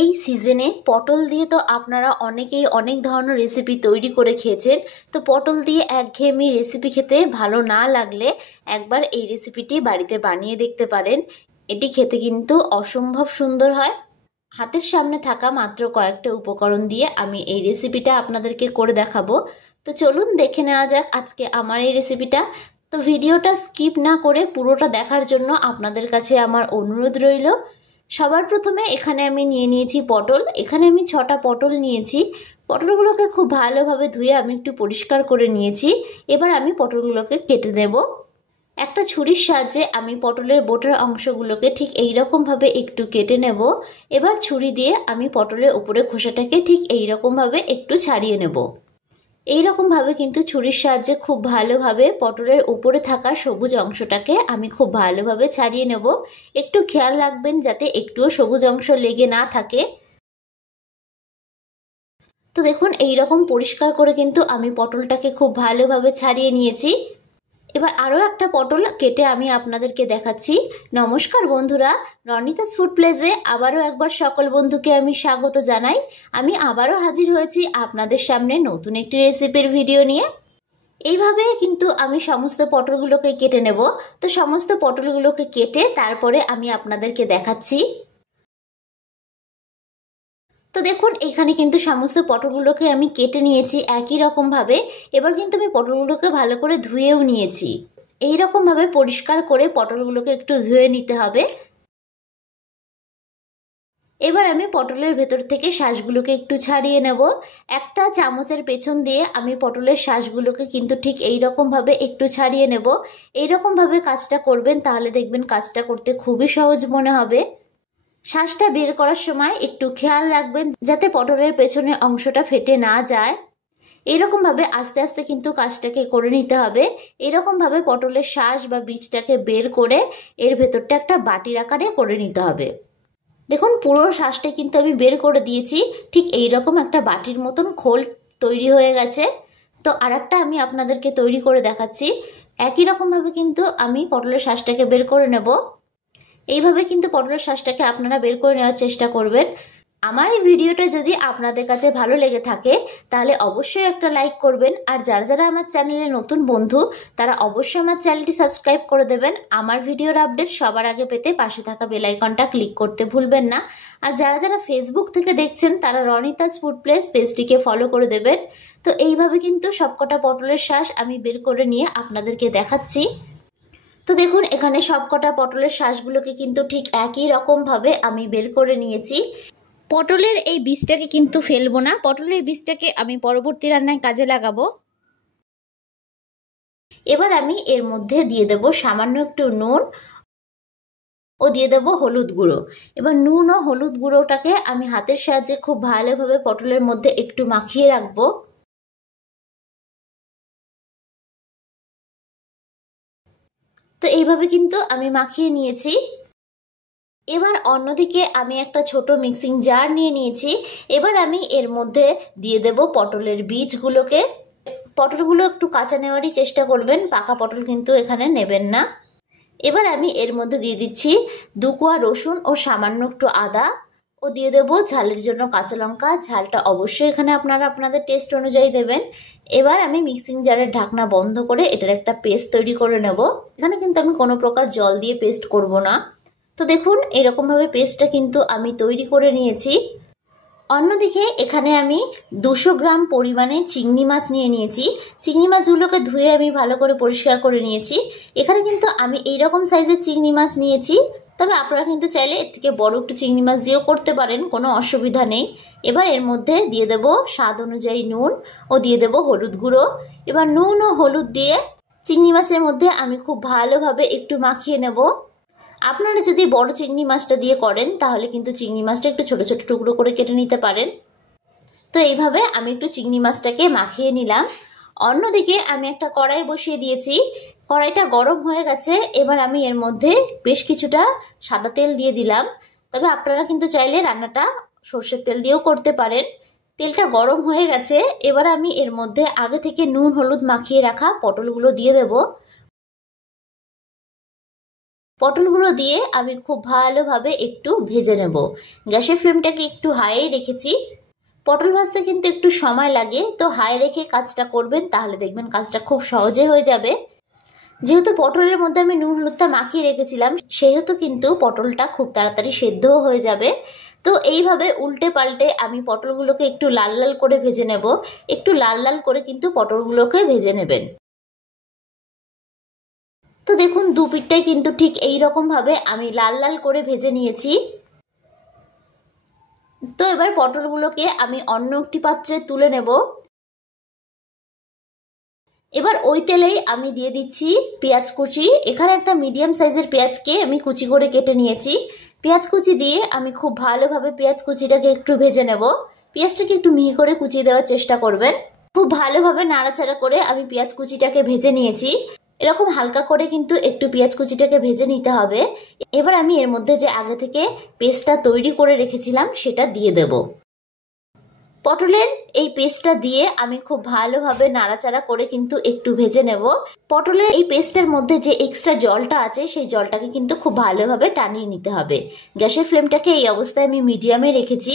এই সিজনে পটল দিয়ে তো আপনারা অনেকেই অনেক ধরনের রেসিপি তৈরি করে খেয়েছেন। তো পটল দিয়ে একঘেয়েমি রেসিপি খেতে ভালো না লাগলে একবার এই রেসিপিটি বাড়িতে বানিয়ে দেখতে পারেন। এটি খেতে কিন্তু অসম্ভব সুন্দর হয়। হাতের সামনে থাকা মাত্র কয়েকটা উপকরণ দিয়ে আমি এই রেসিপিটা আপনাদেরকে করে দেখাবো। তো চলুন দেখে নেওয়া যাক আজকে আমার এই রেসিপিটা। তো ভিডিওটা স্কিপ না করে পুরোটা দেখার জন্য আপনাদের কাছে আমার অনুরোধ রইল। সবার প্রথমে এখানে আমি নিয়ে নিয়েছি পটল। এখানে আমি 6টা পটল নিয়েছি। পটলগুলোকে খুব ভালোভাবে ধুয়ে আমি একটু পরিষ্কার করে নিয়েছি। এবার আমি পটলগুলোকে কেটে নেব। একটা ছুরির সাহায্যে আমি পটলের বোটার অংশগুলোকে ঠিক এই রকম ভাবে একটু কেটে নেব। এবার ছুরি দিয়ে আমি পটলের উপরে খোসাটাকে ঠিক এই রকম ভাবে একটু ছাড়িয়ে নেব। এই রকম ভাবে কিন্তু ছুরির সাহায্যে খুব ভালোভাবে পটলের উপরে থাকা সবুজ অংশটাকে আমি খুব ভালোভাবে ছাড়িয়ে নেব। একটু খেয়াল রাখবেন যাতে একটুও সবুজ অংশ লেগে না থাকে। তো দেখুন এই রকম পরিষ্কার করে কিন্তু আমি পটলটাকে খুব ভালোভাবে ছাড়িয়ে নিয়েছি। এবার আরও একটা পটল কেটে আমি আপনাদেরকে দেখাচ্ছি। নমস্কার বন্ধুরা, রনিতাস ফুড প্লেসে আবারও একবার সকল বন্ধুকে আমি স্বাগত জানাই। আমি আবারও হাজির হয়েছি আপনাদের সামনে নতুন একটি রেসিপির ভিডিও নিয়ে। এইভাবে কিন্তু আমি সমস্ত পটলগুলোকে কেটে নেব। তো সমস্ত পটলগুলোকে কেটে তারপরে আমি আপনাদেরকে দেখাচ্ছি। তো দেখুন এখানে কিন্তু সমস্ত পটলগুলোকে আমি কেটে নিয়েছি একই রকম ভাবে। এবার কিন্তু আমি পটলগুলোকে ভালো করে ধুয়েও নিয়েছি। এই রকম ভাবে পরিষ্কার করে পটলগুলোকে একটু ধুয়ে নিতে হবে। এবার আমি পটলের ভেতর থেকে শাঁসগুলোকে একটু ছাড়িয়ে নেব। একটা চামচের পেছন দিয়ে আমি পটলের শাঁসগুলোকে কিন্তু ঠিক এই রকম ভাবে একটু ছাড়িয়ে নেব। এই রকম ভাবে কাজটা করবেন, তাহলে দেখবেন কাজটা করতে খুবই সহজ মনে হবে। শাঁসটা বের করার সময় একটু খেয়াল রাখবেন যাতে পটলের পেছনে অংশটা ফেটে না যায়। এইরকম ভাবে আস্তে আস্তে কিন্তু কাজটাকে করে নিতে হবে। এরকম ভাবে পটলের শাঁস বা বীজটাকে বের করে এর ভেতরটা একটা বাটির আকারে করে নিতে হবে। দেখুন পুরো শাঁসটা কিন্তু আমি বের করে দিয়েছি। ঠিক এইরকম একটা বাটির মতন খোল তৈরি হয়ে গেছে। তো আরেকটা আমি আপনাদেরকে তৈরি করে দেখাচ্ছি। একই রকম ভাবে কিন্তু আমি পটলের শাঁসটাকে বের করে নেব। এইভাবে কিন্তু পটলের শাঁসটাকে আপনারা বের করে নেওয়ার চেষ্টা করবেন। আমার এই ভিডিওটা যদি আপনাদের কাছে ভালো লেগে থাকে তাহলে অবশ্যই একটা লাইক করবেন। আর যারা যারা আমার চ্যানেলে নতুন বন্ধু তারা অবশ্যই আমার চ্যানেলটি সাবস্ক্রাইব করে দেবেন। আমার ভিডিওর আপডেট সবার আগে পেতে পাশে থাকা বেল আইকনটা ক্লিক করতে ভুলবেন না। আর যারা যারা ফেসবুক থেকে দেখছেন তারা রনিতাস ফুড প্লেস পেজটিকে ফলো করে দেবেন। তো এইভাবে কিন্তু সবকটা পটলের শাঁস আমি বের করে নিয়ে আপনাদেরকে দেখাচ্ছি। তো দেখুন এখানে সবকটা পটলের শাঁসগুলোকে কিন্তু ঠিক একই রকম ভাবে আমি বের করে নিয়েছি। পটলের এই বীজটাকে কিন্তু ফেলবো না। পটলের বীজটাকে আমি পরবর্তী রান্নায় কাজে লাগাবো। এবার আমি এর মধ্যে দিয়ে দেব সামান্য একটু নুন ও দিয়ে দেব হলুদ গুঁড়ো। এবার নুন ও হলুদ গুঁড়োটাকে আমি হাতের সাহায্যে খুব ভালোভাবে পটলের মধ্যে একটু মাখিয়ে রাখবো। তো এইভাবে কিন্তু আমি মাখিয়ে নিয়েছি। এবার অন্যদিকে আমি একটা ছোট মিক্সিং জার নিয়ে নিয়েছি। এবার আমি এর মধ্যে দিয়ে দেব পটলের বীজগুলোকে। পটলগুলো একটু কাঁচা নেওয়ারই চেষ্টা করবেন, পাকা পটল কিন্তু এখানে নেবেন না। এবার আমি এর মধ্যে দিয়ে দিচ্ছি 2 কোয়া রসুন ও সামান্য একটু আদা ও দিয়ে দেবো ঝালের জন্য কাঁচা লঙ্কা। ঝালটা অবশ্যই এখানে আপনারা আপনাদের টেস্ট অনুযায়ী দেবেন। এবার আমি মিক্সিং জারের ঢাকনা বন্ধ করে এটার একটা পেস্ট তৈরি করে নেব। এখানে কিন্তু আমি কোনো প্রকার জল দিয়ে পেস্ট করব না। তো দেখুন এরকমভাবে পেস্টটা কিন্তু আমি তৈরি করে নিয়েছি। অন্যদিকে এখানে আমি 200 গ্রাম পরিমাণে চিংড়ি মাছ নিয়ে নিয়েছি। চিংড়ি মাছগুলোকে ধুয়ে আমি ভালো করে পরিষ্কার করে নিয়েছি। এখানে কিন্তু আমি এইরকম সাইজের চিংড়ি মাছ নিয়েছি। তবে আপনারা কিন্তু চাইলে এর থেকে বড় একটু চিংড়ি মাছ দিয়েও করতে পারেন, কোনো অসুবিধা নেই। এবার এর মধ্যে দিয়ে দেব স্বাদ অনুযায়ী নুন ও দিয়ে দেব হলুদ গুঁড়ো। এবার নুন ও হলুদ দিয়ে চিংড়ি মাছের মধ্যে আমি খুব ভালোভাবে একটু মাখিয়ে নেব। আপনারা যদি বড় চিংড়ি মাছটা দিয়ে করেন তাহলে কিন্তু চিংড়ি মাছটা একটু ছোট ছোট টুকরো করে কেটে নিতে পারেন। তো এইভাবে আমি একটু চিংড়ি মাছটাকে মাখিয়ে নিলাম। অন্যদিকে আমি একটা কড়াই বসিয়ে দিয়েছি। কড়াইটা গরম হয়ে গেছে। এবার আমি এর মধ্যে বেশ কিছুটা সাদা তেল দিয়ে দিলাম। তবে আপনারা কিন্তু চাইলে রান্নাটা সর্ষের তেল দিয়েও করতে পারেন। তেলটা গরম হয়ে গেছে। এবার আমি এর মধ্যে আগে থেকে নুন হলুদ মাখিয়ে রাখা পটলগুলো দিয়ে দেব। পটলগুলো দিয়ে আমি খুব ভালোভাবে একটু ভেজে নেব। গ্যাসের ফ্লেমটাকে একটু হাইয়ে রেখেছি। পটল ভাজতে কিন্তু একটু সময় লাগে, তো হাই রেখে কাজটা করবেন, তাহলে দেখবেন কাজটা খুব সহজে হয়ে যাবে। যেহেতু পটলের মধ্যে আমি নুন হলুদটা মাখিয়ে রেখেছিলাম, সেহেতু কিন্তু পটলটা খুব তাড়াতাড়ি সেদ্ধও হয়ে যাবে। তো এইভাবে উল্টে পাল্টে আমি পটলগুলোকে একটু লাল লাল করে ভেজে নেব। একটু লাল লাল করে কিন্তু পটলগুলোকে ভেজে নেবেন। তো দেখুন দু পিঠটাই কিন্তু ঠিক এই রকম ভাবে আমি লাল লাল করে ভেজে নিয়েছি। তো এবার পটলগুলোকে আমি অন্য একটি পাত্রে তুলে নেব। এবার ওই তেলেই আমি দিয়ে দিচ্ছি পেঁয়াজ কুচি। এখানে একটা মিডিয়াম সাইজের পেঁয়াজকে আমি কুচি করে কেটে নিয়েছি। পেঁয়াজ কুচি দিয়ে আমি খুব ভালোভাবে পেঁয়াজ কুচিটাকে একটু ভেজে নেব। পেঁয়াজটাকে একটু মিহি করে কুচিয়ে দেওয়ার চেষ্টা করবেন। খুব ভালোভাবে নাড়াচাড়া করে আমি পেঁয়াজ কুচিটাকে ভেজে নিয়েছি। এরকম হালকা করে কিন্তু একটু পেঁয়াজ কুচিটাকে ভেজে নিতে হবে। এবার আমি এর মধ্যে যে আগে থেকে পেস্টটা তৈরি করে রেখেছিলাম সেটা দিয়ে দেব। পটলের এই পেস্টটা দিয়ে আমি খুব ভালোভাবে নাড়াচাড়া করে কিন্তু একটু ভেজে নেব। পটলের এই পেস্টের মধ্যে যে এক্সট্রা জলটা আছে সেই জলটাকে কিন্তু খুব ভালোভাবে টানিয়ে নিতে হবে। গ্যাসের ফ্লেমটাকে এই অবস্থায় আমি মিডিয়ামে রেখেছি।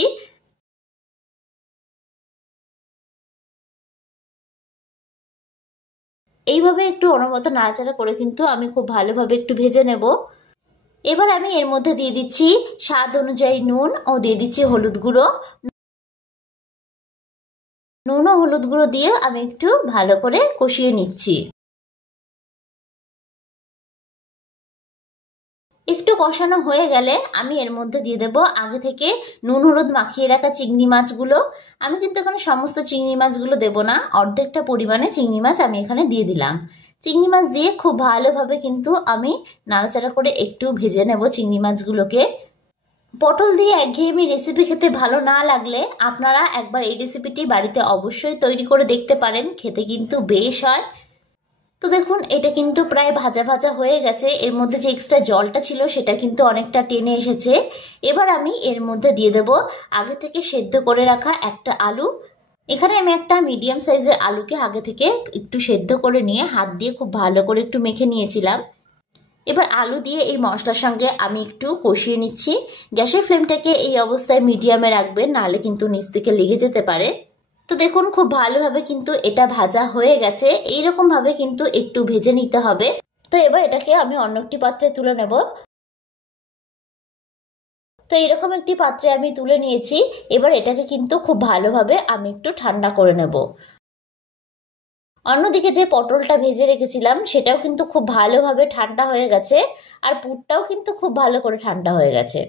এইভাবে একটু অনবরত নাড়াচাড়া করে কিন্তু আমি খুব ভালোভাবে একটু ভেজে নেব। এবার আমি এর মধ্যে দিয়ে দিচ্ছি স্বাদ অনুযায়ী নুন ও দিয়ে দিচ্ছি হলুদ গুঁড়ো। নুন ও হলুদ গুঁড়ো দিয়ে আমি একটু ভালো করে কষিয়ে নিচ্ছি। একটু কষানো হয়ে গেলে আমি এর মধ্যে দিয়ে দেব আগে থেকে নুন হলুদ মাখিয়ে রাখা চিংড়ি মাছগুলো। আমি কিন্তু এখানে সমস্ত চিংড়ি মাছগুলো দেব না, অর্ধেকটা পরিমাণে চিংড়ি মাছ আমি এখানে দিয়ে দিলাম। চিংড়ি মাছ দিয়ে খুব ভালোভাবে কিন্তু আমি নাড়াচাড়া করে একটু ভেজে নেব চিংড়ি মাছগুলোকে। পটল দিয়ে একঘেয়েমি রেসিপি খেতে ভালো না লাগলে আপনারা একবার এই রেসিপিটি বাড়িতে অবশ্যই তৈরি করে দেখতে পারেন, খেতে কিন্তু বেশ হয়। তো দেখুন এটা কিন্তু প্রায় ভাজা ভাজা হয়ে গেছে। এর মধ্যে যে এক্সট্রা জলটা ছিল সেটা কিন্তু অনেকটা টেনে এসেছে। এবার আমি এর মধ্যে দিয়ে দেব আগে থেকে সেদ্ধ করে রাখা একটা আলু। এখানে আমি একটা মিডিয়াম সাইজের আলুকে আগে থেকে একটু সেদ্ধ করে নিয়ে হাত দিয়ে খুব ভালো করে একটু মেখে নিয়েছিলাম। এবার আলু দিয়ে এই মশলার সঙ্গে আমি একটু কষিয়ে নিচ্ছি। গ্যাসের ফ্লেমটাকে এই অবস্থায় মিডিয়ামে রাখবেন, নাহলে কিন্তু নিচ থেকে লেগে যেতে পারে। তো দেখুন খুব ভালোভাবে কিন্তু এটা ভাজা হয়ে গেছে। এইরকম ভাবে কিন্তু একটু ভেজে নিতে হবে। তো এবার এটাকে আমি অন্য একটি পাত্রে তুলে নেব। তো এরকম একটি পাত্রে আমি তুলে নিয়েছি। এবার এটাকে কিন্তু খুব ভালোভাবে আমি একটু ঠান্ডা করে নেব। অন্যদিকে যে পটলটা ভেজে রেখেছিলাম সেটাও কিন্তু খুব ভালোভাবে ঠান্ডা হয়ে গেছে, আর পুরটাও কিন্তু খুব ভালো করে ঠান্ডা হয়ে গেছে।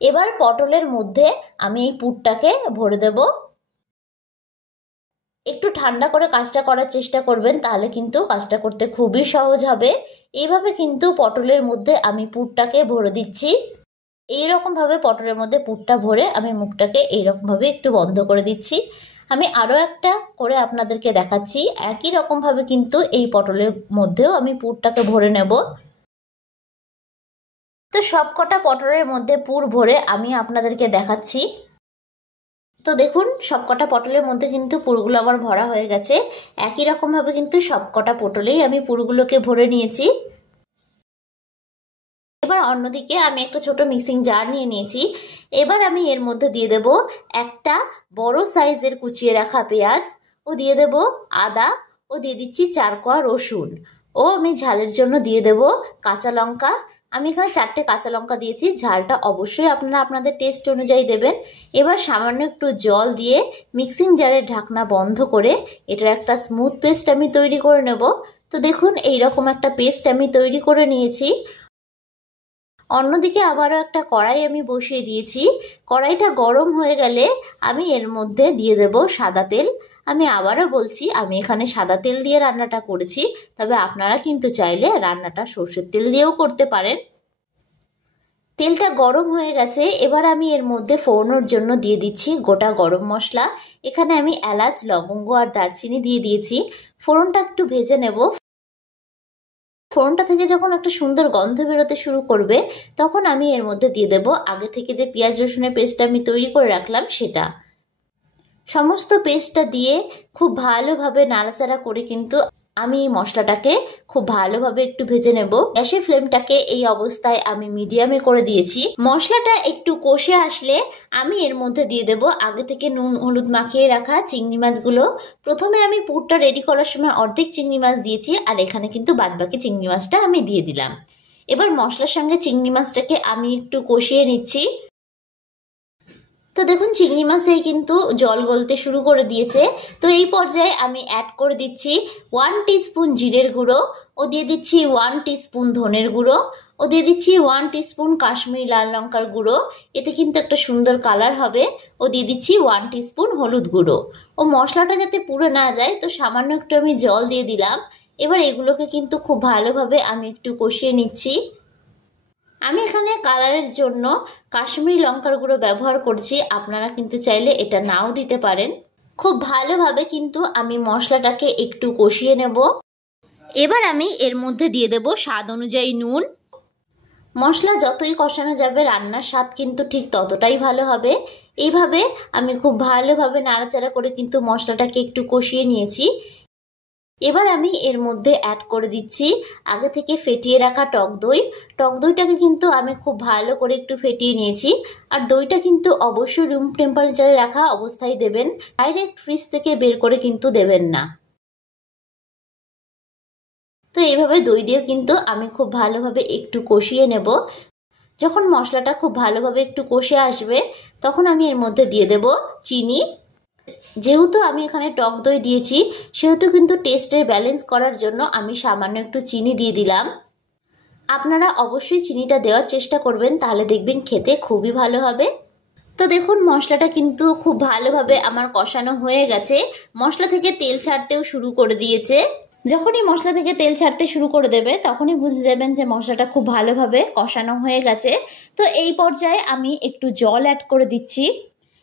এবার পটলের মধ্যে আমি এই পুরটাকে ভরে দেব। একটু ঠান্ডা করে কাজটা করার চেষ্টা করবেন, তাহলে কিন্তু কাজটা করতে খুবই সহজ হবে। এইভাবে কিন্তু পটলের মধ্যে আমি পুরটাকে ভরে দিচ্ছি। এইরকম ভাবে পটলের মধ্যে পুরটা ভরে আমি মুখটাকে এইরকম ভাবে একটু বন্ধ করে দিচ্ছি। আমি আরো একটা করে আপনাদেরকে দেখাচ্ছি। একই রকম ভাবে কিন্তু এই পটলের মধ্যেও আমি পুরটাকে ভরে নেব। তো সবকটা পটলের মধ্যে পুর ভরে আমি আপনাদেরকে দেখাচ্ছি। তো দেখুন সবকটা পটলের মধ্যে কিন্তু পুরগুলো আবার ভরা হয়ে গেছে। একই রকম ভাবে কিন্তু সবকটা পটলেই আমি পুরগুলোকে ভরে নিয়েছি। এবার অন্যদিকে আমি একটা ছোট মিক্সিং জার নিয়ে নিয়েছি। এবার আমি এর মধ্যে দিয়ে দেব একটা বড় সাইজের কুচিয়ে রাখা পেঁয়াজ, ও দিয়ে দেব আদা, ও দিয়ে দিচ্ছি 4 কোয়া রসুন, ও আমি ঝালের জন্য দিয়ে দেব কাঁচা লঙ্কা। আমি এখানে 4টে কাঁচা লঙ্কা দিয়েছি। ঝালটা অবশ্যই আপনারা আপনাদের টেস্ট অনুযায়ী দেবেন। এবার সামান্য একটু জল দিয়ে মিক্সিং জারের ঢাকনা বন্ধ করে এটার একটা স্মুথ পেস্ট আমি তৈরি করে নেব। তো দেখুন এইরকম একটা পেস্ট আমি তৈরি করে নিয়েছি। অন্যদিকে আবারও একটা কড়াই আমি বসিয়ে দিয়েছি। কড়াইটা গরম হয়ে গেলে আমি এর মধ্যে দিয়ে দেব সাদা তেল। আমি আবারও বলছি, আমি এখানে সাদা তেল দিয়ে রান্নাটা করেছি, তবে আপনারা কিন্তু চাইলে রান্নাটা সর্ষের তেল দিয়েও করতে পারেন। তেলটা গরম হয়ে গেছে। এবার আমি এর মধ্যে ফোড়নোর জন্য দিয়ে দিচ্ছি গোটা গরম মশলা। এখানে আমি এলাচ, লবঙ্গ আর দারচিনি দিয়ে দিয়েছি। ফোড়নটা একটু ভেজে নেব। ফোড়নটা থেকে যখন একটা সুন্দর গন্ধ বেরোতে শুরু করবে, তখন আমি এর মধ্যে দিয়ে দেব আগে থেকে যে পেঁয়াজ রসুনের পেস্টটা আমি তৈরি করে রাখলাম সেটা। সমস্ত পেস্টটা দিয়ে খুব ভালোভাবে নাড়াচাড়া করে কিন্তু আমি মশলাটাকে খুব ভালোভাবে একটু ভেজে নেব। গ্যাসের ফ্লেমটাকে এই অবস্থায় আমি মিডিয়ামে করে দিয়েছি। মশলাটা একটু কষে আসলে আমি এর মধ্যে দিয়ে দেব আগে থেকে নুন হলুদ মাখিয়ে রাখা চিংড়ি মাছগুলো। প্রথমে আমি পুরটা রেডি করার সময় অর্ধেক চিংড়ি মাছ দিয়েছি, আর এখানে কিন্তু বাদবাকি চিংড়ি মাছটা আমি দিয়ে দিলাম। এবার মশলার সঙ্গে চিংড়ি মাছটাকে আমি একটু কষিয়ে নিচ্ছি। তো দেখুন চিংড়ি মাছে কিন্তু জল গলতে শুরু করে দিয়েছে। তো এই পর্যায়ে আমি অ্যাড করে দিচ্ছি 1 টিস্পুন জিরের গুঁড়ো, ও দিয়ে দিচ্ছি 1 টিস্পুন ধনের গুঁড়ো, ও দিয়ে দিচ্ছি 1 টিস্পুন কাশ্মীরি লাল লঙ্কার গুঁড়ো, এতে কিন্তু একটা সুন্দর কালার হবে। ও দিয়ে দিচ্ছি 1 টিস্পুন হলুদ গুঁড়ো। ও মশলাটা যাতে পুড়ে না যায় তো সামান্য একটু আমি জল দিয়ে দিলাম। এবার এগুলোকে কিন্তু খুব ভালোভাবে আমি একটু কষিয়ে নিচ্ছি। আমি এখানে কালারের জন্য কাশ্মীরি লঙ্কার গুঁড়ো ব্যবহার করছি, আপনারা কিন্তু চাইলে এটা নাও দিতে পারেন। খুব ভালোভাবে কিন্তু আমি মশলাটাকে একটু কষিয়ে নেব। এবার আমি এর মধ্যে দিয়ে দেব স্বাদ অনুযায়ী নুন। মশলা যতই কষানো যাবে রান্নার স্বাদ কিন্তু ঠিক ততটাই ভালো হবে। এইভাবে আমি খুব ভালোভাবে নাড়াচাড়া করে কিন্তু মশলাটাকে একটু কষিয়ে নিয়েছি। এবার আমি এর মধ্যে অ্যাড করে দিচ্ছি আগে থেকে ফেটিয়ে রাখা টক দই। টক দইটাকে কিন্তু আমি খুব ভালো করে একটু ফেটিয়ে নিয়েছি। আর দইটা কিন্তু অবশ্যই রুম টেম্পারেচারে রাখা অবস্থায় দেবেন, ডাইরেক্ট ফ্রিজ থেকে বের করে কিন্তু দেবেন না। তো এইভাবে দই দিয়ে কিন্তু আমি খুব ভালোভাবে একটু কষিয়ে নেব। যখন মশলাটা খুব ভালোভাবে একটু কষে আসবে তখন আমি এর মধ্যে দিয়ে দেব চিনি। যেহেতু আমি এখানে টক দই দিয়েছি সেহেতু কিন্তু টেস্টের ব্যালেন্স করার জন্য আমি সামান্য একটু চিনি দিয়ে দিলাম। আপনারা অবশ্যই চিনিটা দেওয়ার চেষ্টা করবেন, তাহলে দেখবেন খেতে খুবই ভালো হবে। তো দেখুন মশলাটা কিন্তু খুব ভালোভাবে আমার কষানো হয়ে গেছে। মশলা থেকে তেল ছাড়তেও শুরু করে দিয়েছে। যখনই মশলা থেকে তেল ছাড়তে শুরু করে দেবে তখনই বুঝে যাবেন যে মশলাটা খুব ভালোভাবে কষানো হয়ে গেছে। তো এই পর্যায়ে আমি একটু জল অ্যাড করে দিচ্ছি।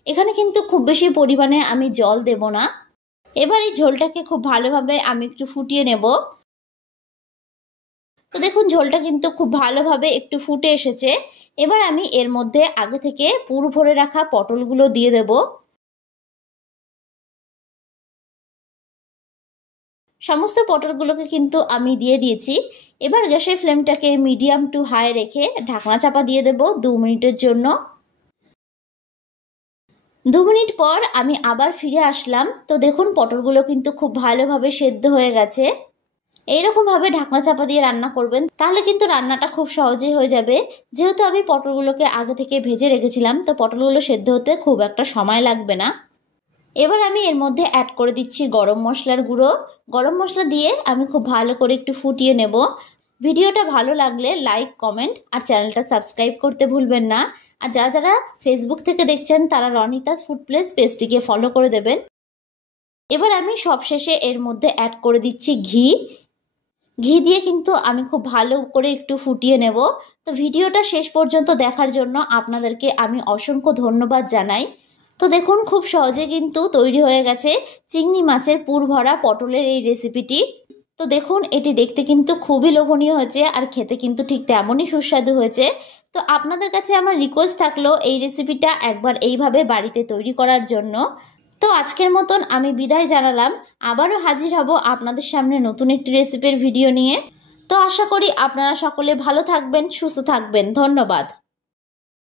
এখানে কিন্তু খুব বেশি পরিমাণে আমি জল দেব না। এবার এই ঝোলটাকে খুব ভালোভাবে আমি একটু ফুটিয়ে নেব। তো দেখুন ঝোলটা কিন্তু খুব ভালোভাবে একটু ফুটে এসেছে। এবার আমি এর মধ্যে আগে থেকে পুর ভরে রাখা পটলগুলো দিয়ে দেব। সমস্ত পটলগুলোকে কিন্তু আমি দিয়ে দিয়েছি। এবার গ্যাসের ফ্লেমটাকে মিডিয়াম টু হাই রেখে ঢাকনা চাপা দিয়ে দেব 2 মিনিটের জন্য। 2 মিনিট পর আমি আবার ফিরে আসলাম। তো দেখুন পটলগুলো কিন্তু খুব ভালোভাবে সেদ্ধ হয়ে গেছে। এইরকমভাবে ঢাকনা চাপা দিয়ে রান্না করবেন, তাহলে কিন্তু রান্নাটা খুব সহজেই হয়ে যাবে। যেহেতু আমি পটলগুলোকে আগে থেকে ভেজে রেখেছিলাম তো পটলগুলো সেদ্ধ হতে খুব একটা সময় লাগবে না। এবার আমি এর মধ্যে অ্যাড করে দিচ্ছি গরম মশলার গুঁড়ো। গরম মশলা দিয়ে আমি খুব ভালো করে একটু ফুটিয়ে নেব। ভিডিওটা ভালো লাগলে লাইক কমেন্ট আর চ্যানেলটা সাবস্ক্রাইব করতে ভুলবেন না। আর যারা যারা ফেসবুক থেকে দেখছেন তারা রনিতাস ফুড প্লেস পেজটিকে ফলো করে দেবেন। এবার আমি সবশেষে এর মধ্যে অ্যাড করে দিচ্ছি ঘি। ঘি দিয়ে কিন্তু আমি খুব ভালো করে একটু ফুটিয়ে নেব। তো ভিডিওটা শেষ পর্যন্ত দেখার জন্য আপনাদেরকে আমি অসংখ্য ধন্যবাদ জানাই। তো দেখুন খুব সহজে কিন্তু তৈরি হয়ে গেছে চিংড়ি মাছের পুর ভরা পটলের এই রেসিপিটি। তো দেখুন এটি দেখতে কিন্তু খুবই লোভনীয় হয়েছে আর খেতে কিন্তু ঠিক তেমনই সুস্বাদু হয়েছে। তো আপনাদের কাছে আমার রিকোয়েস্ট থাকলো এই রেসিপিটা একবার এইভাবে বাড়িতে তৈরি করার জন্য। তো আজকের মতন আমি বিদায় জানালাম। আবারও হাজির হব আপনাদের সামনে নতুন একটি রেসিপির ভিডিও নিয়ে। তো আশা করি আপনারা সকলে ভালো থাকবেন, সুস্থ থাকবেন। ধন্যবাদ।